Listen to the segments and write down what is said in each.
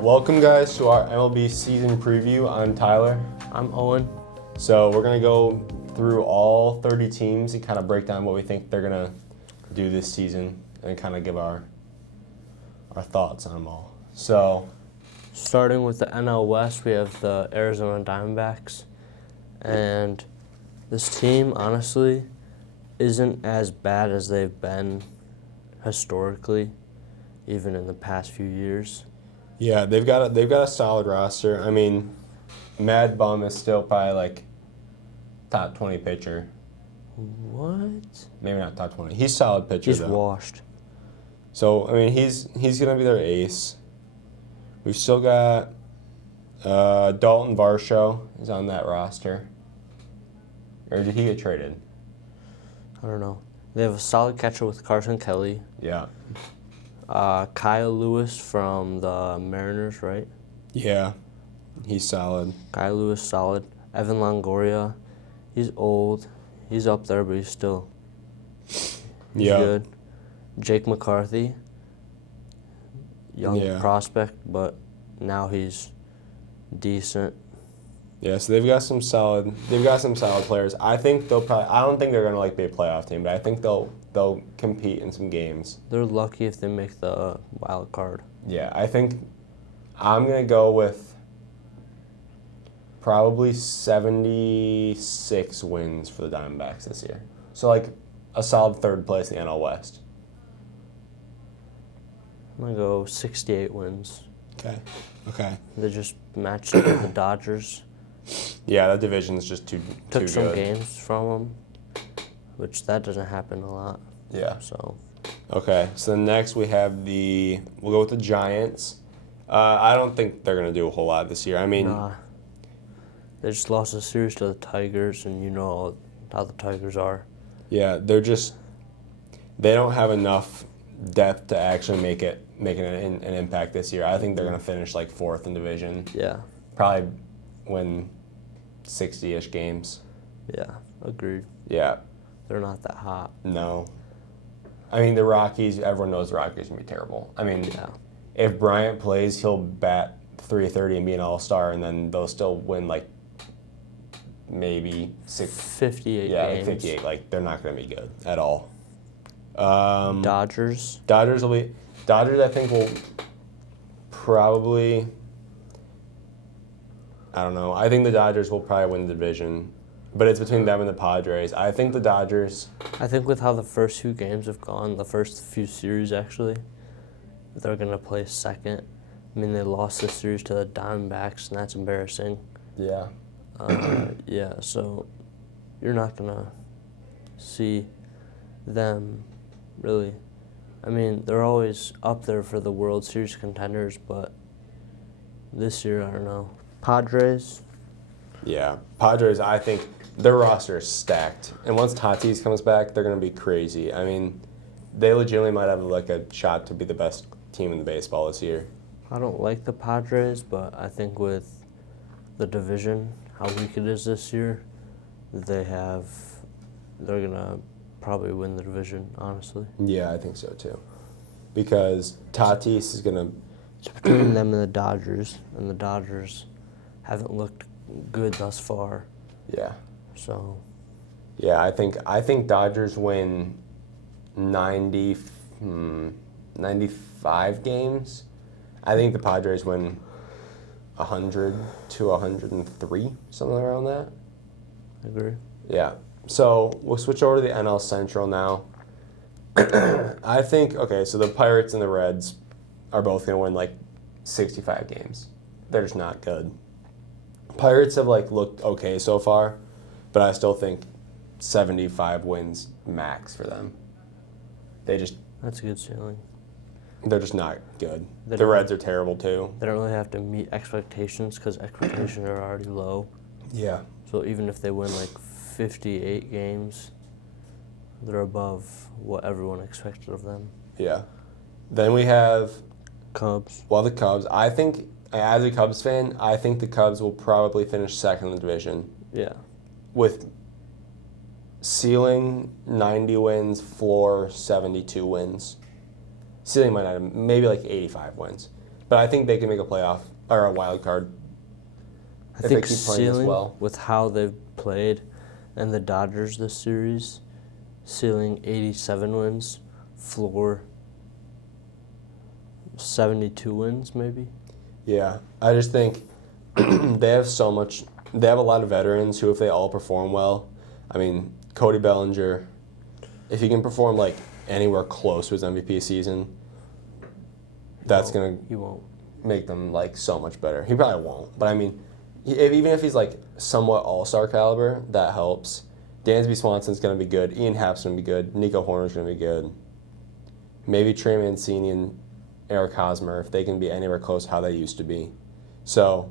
Welcome guys to our MLB season preview. I'm Tyler. I'm Owen. So we're going to go through all 30 teams and kind of break down what we think they're going to do this season and kind of give our thoughts on them all. So Starting with the NL West, we have the Arizona Diamondbacks. And this team, honestly, isn't as bad as they've been historically, even in the past few years. yeah, they've got a solid roster. I mean, Mad Bum is still probably like top 20 pitcher. What? Maybe not top 20. He's a solid pitcher He's though. washed. So, I mean, he's going to be their ace. We've still got Dalton Varsho is on that roster. Or did he get traded? I don't know. They have a solid catcher with Carson Kelly. Yeah. Kyle Lewis from the Mariners, right? Yeah. He's solid. Kyle Lewis, solid. Evan Longoria, he's old. He's up there, but he's good. Jake McCarthy, young prospect, but now he's decent. Yeah, so they've got some solid players. I think I don't think they're gonna be a playoff team, but I think they'll compete in some games. They're lucky if they make the wild card. Yeah, I think I'm gonna go with probably 76 wins for the Diamondbacks this year. So like a solid third place in the NL West. I'm gonna go 68 wins. Okay. They just matched up with the Dodgers. Yeah, that division's just too Took some good. games from them, which that doesn't happen a lot. Yeah. So. Okay, so next we'll go with the Giants. I don't think they're gonna do a whole lot this year. I mean, Nah. They just lost a series to the Tigers, and you know how the Tigers are. yeah, they don't have enough depth to actually make an impact this year. I think they're gonna finish like fourth in division. Yeah. Probably win 60-ish games. Yeah. Agreed. Yeah. They're not that hot. No. I mean, the Rockies, everyone knows the Rockies are going to be terrible. I mean, if Bryant plays, he'll bat .330 and be an all-star, and then they'll still win, like, maybe 58 yeah, games. like 58. Like, they're not going to be good at all. Dodgers, I think, will probably, I don't know. I think the Dodgers will probably win the division, but it's between them and the Padres. I think the Dodgers. I think with how the first few games have gone, the first few series actually, they're going to play second. I mean, they lost this series to the Diamondbacks, and that's embarrassing. Yeah. Yeah, so you're not going to see them really. I mean, they're always up there for the World Series contenders, but this year, I don't know. Padres? Yeah. Padres, I think their roster is stacked. And once Tatis comes back, they're going to be crazy. I mean, they legitimately might have like a shot to be the best team in the baseball this year. I don't like the Padres, but I think with the division, how weak it is this year, they're going to probably win the division, honestly. Yeah, I think so too. Because Tatis is going to... It's between them and the Dodgers haven't looked good thus far. Yeah. So. Yeah, I think Dodgers win 95 games. I think the Padres win 100 to 103, something around that. I agree. Yeah. So we'll switch over to the NL Central now. I think, so the Pirates and the Reds are both going to win like 65 games. They're just not good. Pirates have looked okay so far, but I still think 75 wins max for them. That's a good ceiling. They're just not good. The Reds are terrible too. They don't really have to meet expectations because expectations are already low. Yeah. So even if they win 58 games, they're above what everyone expected of them. Yeah. Then we have Cubs. Well, the Cubs. I think, as a Cubs fan, I think the Cubs will probably finish second in the division. Yeah. With ceiling 90 wins, floor 72 wins. Ceiling might not, maybe 85 wins. But I think they can make a playoff or a wild card. I think ceiling with how they've played and the Dodgers this series, ceiling 87 wins, floor 72 wins maybe. Yeah, I just think they have they have a lot of veterans who, if they all perform well, I mean, Cody Bellinger, if he can perform like anywhere close to his MVP season, that's going to make them like so much better. He probably won't, but I mean, even if he's like somewhat all-star caliber, that helps. Dansby Swanson's going to be good. Ian Happ's going to be good. Nico Horner's going to be good. Maybe Trey Mancini and Eric Hosmer, if they can be anywhere close to how they used to be. So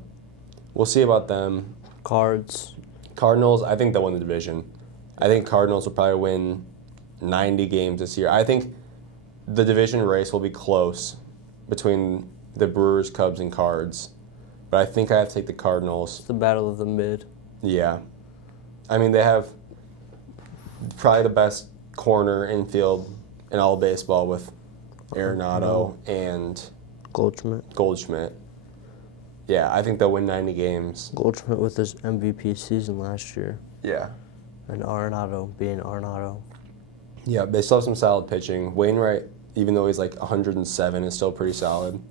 we'll see about them. Cardinals, I think they'll win the division. I think Cardinals will probably win 90 games this year. I think the division race will be close between the Brewers, Cubs, and Cards. But I think I have to take the Cardinals. It's the battle of the mid. Yeah. I mean, they have probably the best corner infield in all of baseball with Arenado and Goldschmidt. Yeah, I think they'll win 90 games. Goldschmidt with his MVP season last year. Yeah. And Arenado being Arenado. Yeah, they still have some solid pitching. Wainwright, even though he's like 107, is still pretty solid.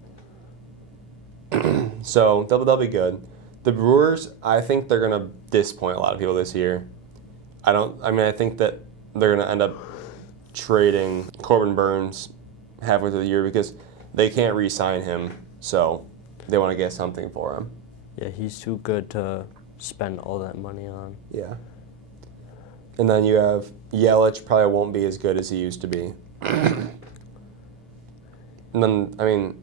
So they'll be good. The Brewers, I think they're going to disappoint a lot of people this year. I think that they're going to end up trading Corbin Burns halfway through the year because they can't re-sign him, so they want to get something for him. Yeah, he's too good to spend all that money on. Yeah. And then you have Yelich, probably won't be as good as he used to be. And then, I mean,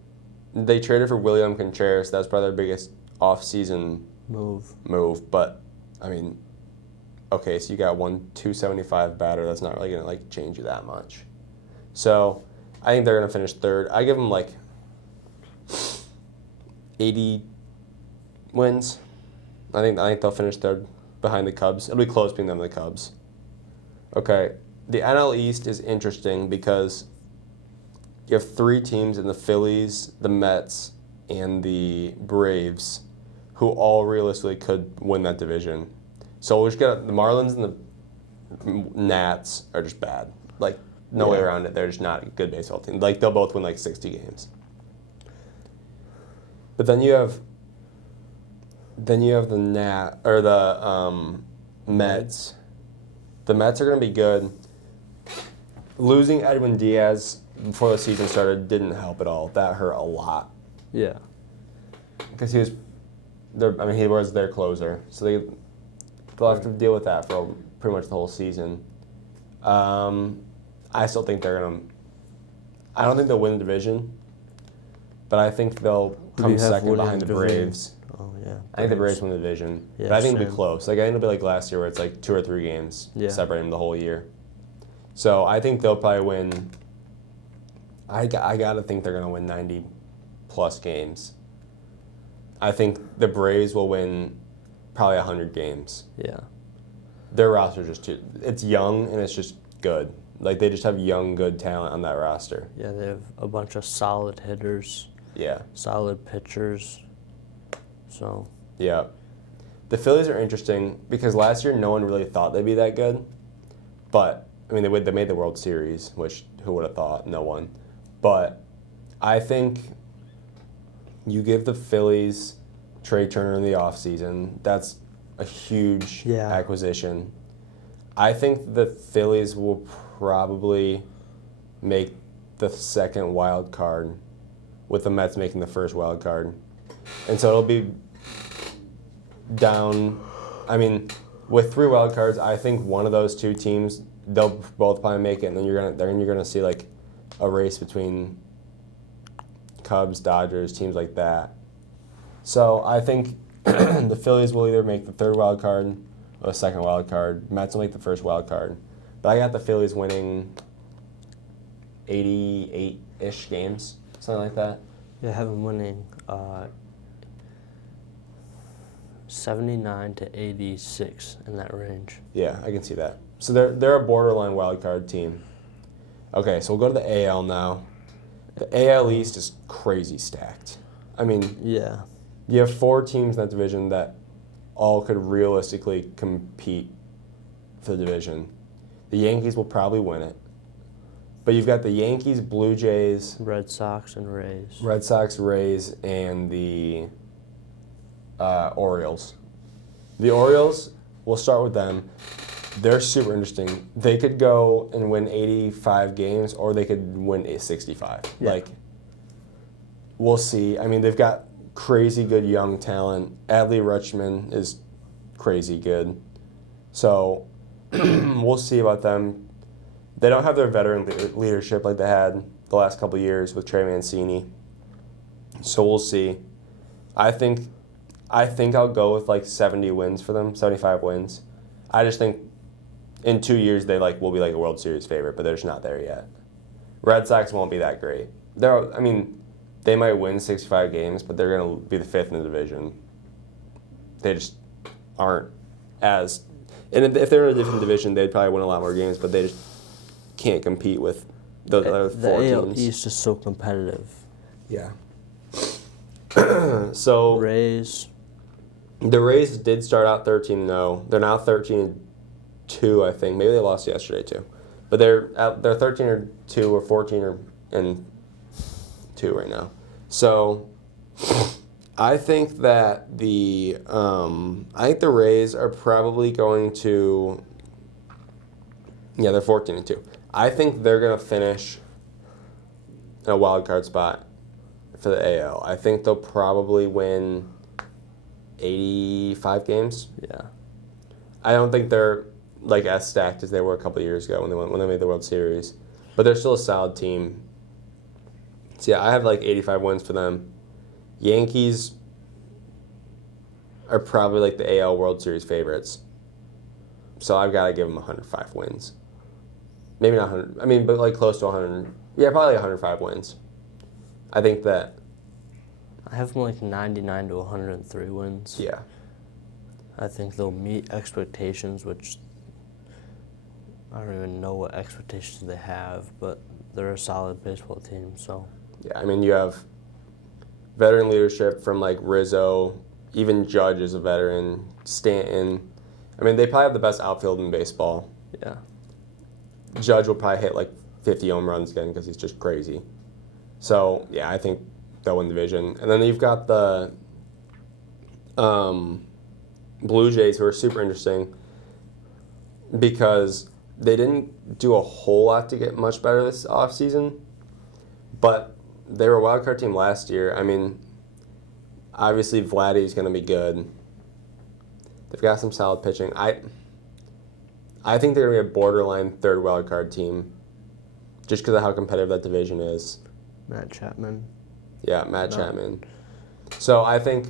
they traded for William Contreras. That's probably their biggest off-season move. But, I mean, okay, so you got 275 batter. That's not really going to, change you that much. So I think they're going to finish third. I give them, 80 wins. I think they'll finish third behind the Cubs. It'll be close between them and the Cubs. Okay, the NL East is interesting because you have three teams in the Phillies, the Mets, and the Braves who all realistically could win that division. So we'll just get the Marlins and the Nats are just bad. No way around it. They're just not a good baseball team. They'll both win 60 games. But then you have the Mets. The Mets are going to be good. Losing Edwin Diaz before the season started didn't help at all. That hurt a lot. Yeah. Because he was their closer. So they'll have to deal with that for pretty much the whole season. I still think I don't think they'll win the division, but I think they'll come second behind the Braves. Oh, yeah. I think the Braves win the division. Yeah, but I think it'll be close. I think it'll be like last year where it's 2 or 3 games separating the whole year. So I think they'll probably win. I got to think they're going to win 90-plus games. I think the Braves will win probably 100 games. Yeah. Their roster is just it's young and it's just good. They just have young, good talent on that roster. Yeah, they have a bunch of solid hitters. Yeah. Solid pitchers. So. Yeah. The Phillies are interesting because last year no one really thought they'd be that good. But, they made the World Series, which who would have thought? No one. But I think you give the Phillies Trey Turner in the offseason. That's a huge acquisition. I think the Phillies will probably make the second wild card with the Mets making the first wild card. And so it'll be down. With 3 wild cards, I think one of those 2 teams, they'll both probably make it, and then you're gonna see a race between Cubs, Dodgers, teams like that. So I think the Phillies will either make the 3rd wild card or the 2nd wild card. Mets will make the 1st wild card. But I got the Phillies winning 88-ish games, something like that. Yeah, I have them winning 79 to 86 in that range. Yeah, I can see that. So they're a borderline wild card team. Okay, so we'll go to the AL now. The AL East is crazy stacked. I mean, Yeah. you have 4 teams in that division that all could realistically compete for the division. The Yankees will probably win it. But you've got the Yankees, Blue Jays, Red Sox and Rays. Red Sox, Rays, and the Orioles. The Orioles, we'll start with them. They're super interesting. They could go and win 85 games, or they could win 65. Yeah. Like, we'll see. I mean, they've got crazy good young talent. Adley Rutschman is crazy good. So we'll see about them. They don't have their veteran leadership like they had the last couple of years with Trey Mancini. So we'll see. I think I'll go with like 70 wins for them, 75 wins. I just think in 2 years they will be like a World Series favorite, but they're just not there yet. Red Sox won't be that great. They might win 65 games, but they're going to be the 5th in the division. They just aren't as... And if they're in a different division, they'd probably win a lot more games, but they just can't compete with those other 4 The AL teams. East is so competitive. Yeah. So Rays. the Rays did start out 13-0. They're now 13-2, I think. Maybe they lost yesterday too, but they're 13-2 or 14-2 right now. So I think that the Rays are probably going to. Yeah, they're 14-2. I think they're gonna finish in a wild card spot for the AL. I think they'll probably win 85 games. Yeah. I don't think they're like as stacked as they were a couple of years ago when they made the World Series, but they're still a solid team. So yeah, I have like 85 wins for them. Yankees are probably like the AL World Series favorites. So I've got to give them 105 wins. Maybe not 100. But like close to 100. Yeah, probably like 105 wins. I think that. I have them like 99 to 103 wins. Yeah. I think they'll meet expectations, which I don't even know what expectations they have, but they're a solid baseball team, so. Yeah, you have veteran leadership from like Rizzo, even Judge is a veteran, Stanton. They probably have the best outfield in baseball. Yeah. Judge will probably hit like 50 home runs again because he's just crazy. So, yeah, I think they'll win the division. And then you've got the Blue Jays, who are super interesting because they didn't do a whole lot to get much better this offseason, but they were a wild card team last year. Obviously Vladdy's going to be good. They've got some solid pitching. I think they're going to be a borderline 3rd wild card team just because of how competitive that division is. Matt Chapman. Yeah, Matt Chapman. So I think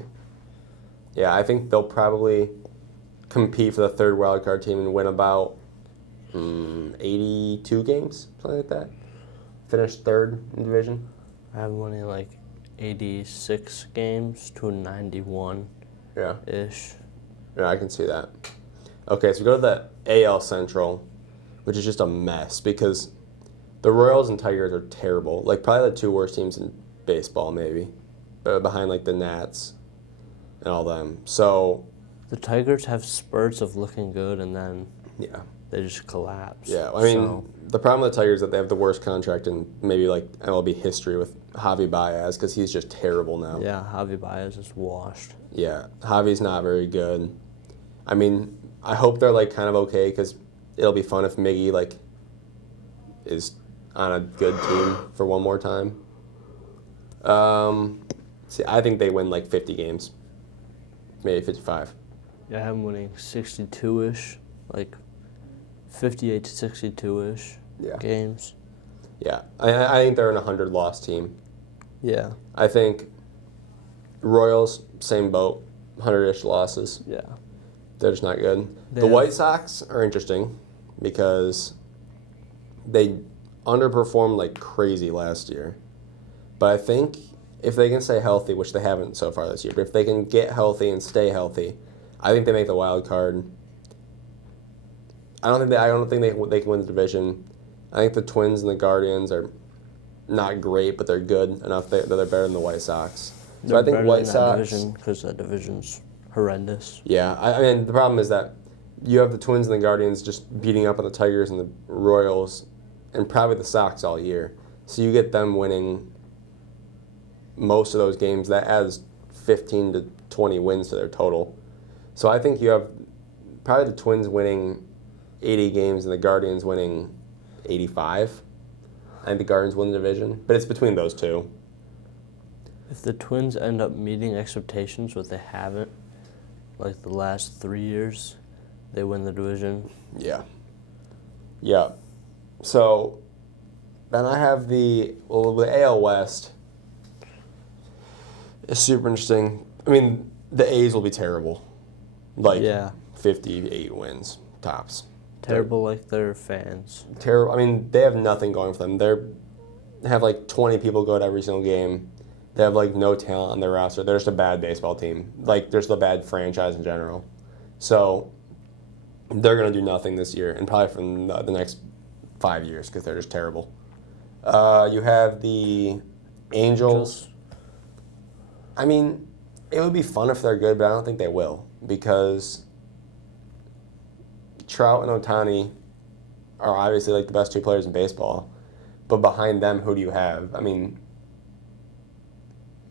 they'll probably compete for the 3rd wild card team and win about 82 games, something like that. Finish 3rd in the division. I have winning like 86 games to 91 ish. Yeah, I can see that. Okay, so we go to the AL Central, which is just a mess because the Royals and Tigers are terrible. Like probably the 2 worst teams in baseball, maybe, behind like the Nats and all them. So the Tigers have spurts of looking good, and then they just collapse. Yeah, the problem with the Tigers is that they have the worst contract in maybe like MLB history with Javi Baez because he's just terrible now. Yeah, Javi Baez is washed. Yeah, Javi's not very good. I hope they're like kind of okay because it'll be fun if Miggy like is on a good team for one more time. I think they win like 50 games, maybe 55. Yeah, I have them winning 62-ish, like 58 to 62-ish games. Yeah, I think they're an 100-loss team. Yeah. I think Royals, same boat, 100-ish losses. Yeah. They're just not good. The White Sox are interesting because they underperformed like crazy last year. But I think if they can stay healthy, which they haven't so far this year, but if they can get healthy and stay healthy, I think they make the wild card. I don't think they can win the division. I think the Twins and the Guardians are not great, but they're good enough that they're better than the White Sox. So I think White Sox. Because that division's horrendous. Yeah, I mean the problem is that you have the Twins and the Guardians just beating up on the Tigers and the Royals, and probably the Sox all year. So you get them winning most of those games. That adds 15 to 20 wins to their total. So I think you have probably the Twins winning 80 games and the Guardians winning 85. I think the Guardians win the division, but it's between those two. If the Twins end up meeting expectations, what they haven't, like the last 3 years, they win the division. Yeah. Yeah. So then I have the AL West. It's super interesting. I mean, the A's will be terrible. Like 58 wins tops. Terrible like their fans. Terrible. I mean, they have nothing going for them. They have like 20 people go to every single game. They have like no talent on their roster. They're just a bad baseball team. Like there's a bad franchise in general. So they're going to do nothing this year and probably for the next 5 years because they're just terrible. You have the Angels. I mean, it would be fun if they're good, but I don't think they will because Trout and Ohtani are obviously like the best two players in baseball. But behind them, who do you have? I mean,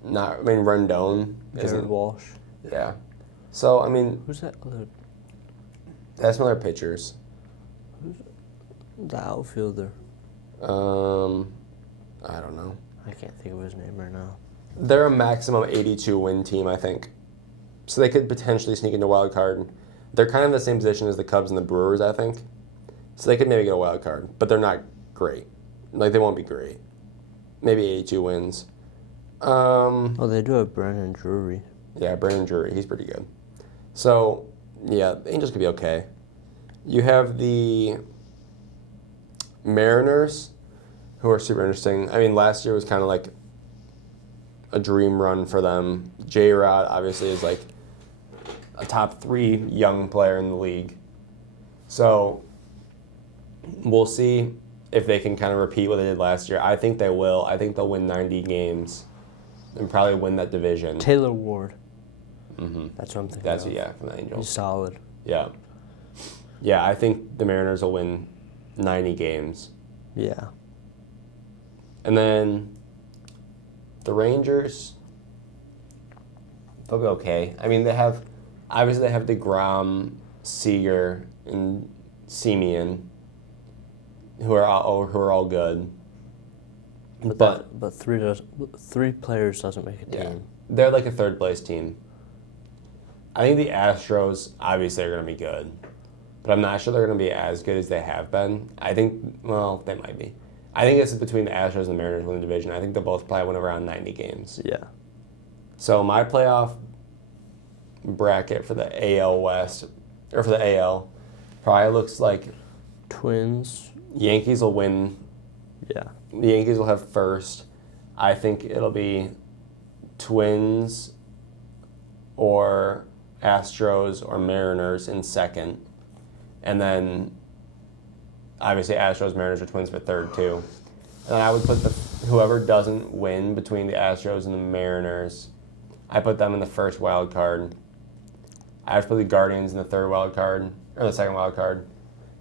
Rendon. Jared Walsh. Yeah. So, I mean. Who's that other? That's one of their pitchers. Who's the outfielder? I don't know. I can't think of his name right now. They're a maximum 82 win team, I think. So they could potentially sneak into wild card. They're kind of in the same position as the Cubs and the Brewers, I think. So they could maybe get a wild card, but they're not great. Like they won't be great. Maybe 82 wins. They do have Brandon Drury. Yeah, Brandon Drury. He's pretty good. So, yeah, the Angels could be okay. You have the Mariners, who are super interesting. I mean, last year was kind of like a dream run for them. J-Rod, obviously, is like a top 3 young player in the league. So, we'll see if they can kind of repeat what they did last year. I think they will. I think they'll win 90 games and probably win that division. Taylor Ward. Mm-hmm. That's what I'm thinking That's of. from the Angels. He's solid. Yeah. Yeah, I think the Mariners will win 90 games. Yeah. And then the Rangers, they'll be okay. I mean, they have DeGrom, Seager, and Semien, who are all good. But three players doesn't make a team. Yeah, they're like a third place team. I think the Astros obviously are going to be good, but I'm not sure they're going to be as good as they have been. I think, well, they might be. I think it's between the Astros and the Mariners winning the division. I think they'll both probably win around 90 games. Yeah. So my playoff bracket for the AL West, or for the AL, probably looks like Twins. Yankees will win. Yeah. The Yankees will have first. I think it'll be Twins or Astros or Mariners in second. And then obviously Astros, Mariners, or Twins for third too. And then I would put whoever doesn't win between the Astros and the Mariners, I put them in the first wild card. I would put the Guardians in the third wild card, or the second wild card.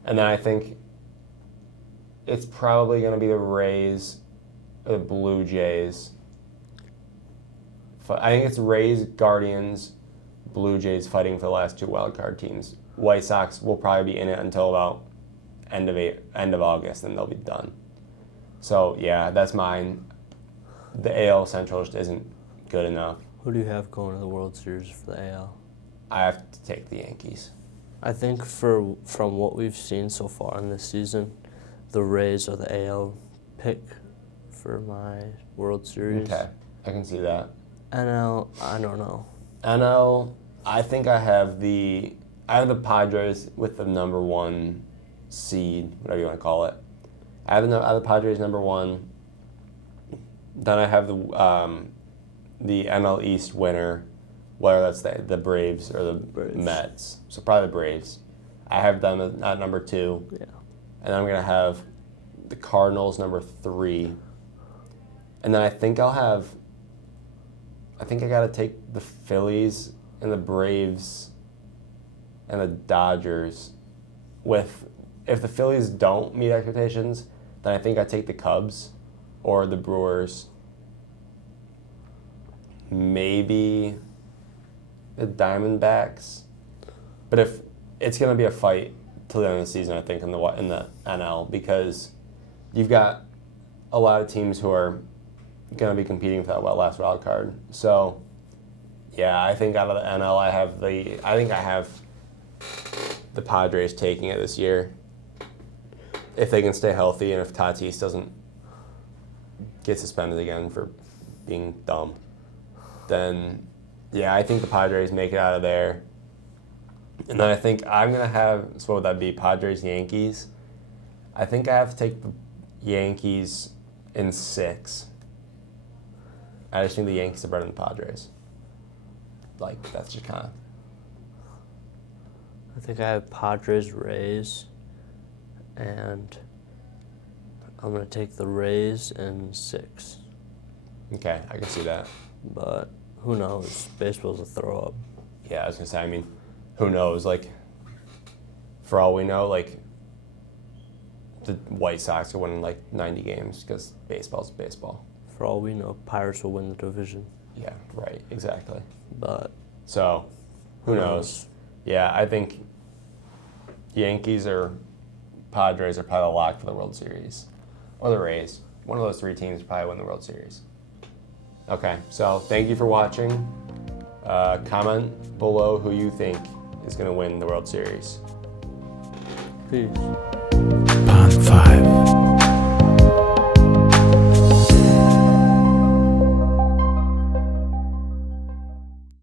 And then I think it's probably going to be the Rays or the Blue Jays. I think it's Rays, Guardians, Blue Jays fighting for the last 2 wild card teams. White Sox will probably be in it until about end of August, and they'll be done. So yeah, that's mine. The AL Central just isn't good enough. Who do you have going to the World Series for the AL? I have to take the Yankees. I think from what we've seen so far in this season, the Rays are the AL pick for my World Series. Okay, I can see that. NL, I don't know. NL, I think I have the Padres with the number 1 seed, whatever you want to call it. I have the Padres number 1. Then I have the NL East winner, whether that's the Braves or the Mets. So probably the Braves. I have them at number 2. Yeah. And then I'm going to have the Cardinals number 3. And then I think I'll have I think I got to take the Phillies and the Braves and the Dodgers. If the Phillies don't meet expectations, then I think I take the Cubs or the Brewers. Maybe the Diamondbacks. But if it's going to be a fight till the end of the season, I think, in the NL, because you've got a lot of teams who are going to be competing for that last wild card. So, yeah, I think out of the NL, I have the Padres taking it this year. If they can stay healthy and if Tatis doesn't get suspended again for being dumb, then, yeah, I think the Padres make it out of there. And then I think I'm going to have, so what would that be, Padres, Yankees? I think I have to take the Yankees in 6. I just think the Yankees are better than the Padres. Like, that's just kind of... I think I have Padres, Rays, and I'm going to take the Rays in 6. Okay, I can see that. But who knows? Baseball's a throw-up. Yeah, I was going to say, I mean, who knows? Like, for all we know, like, the White Sox are winning, like, 90 games because baseball's baseball. For all we know, Pirates will win the division. Yeah, right, exactly. But so, who knows? Yeah, I think Yankees or Padres are probably the lock for the World Series. Or the Rays. One of those 3 teams probably win the World Series. Okay, so thank you for watching. Comment below who you think is going to win the World Series. Peace. Bonfire.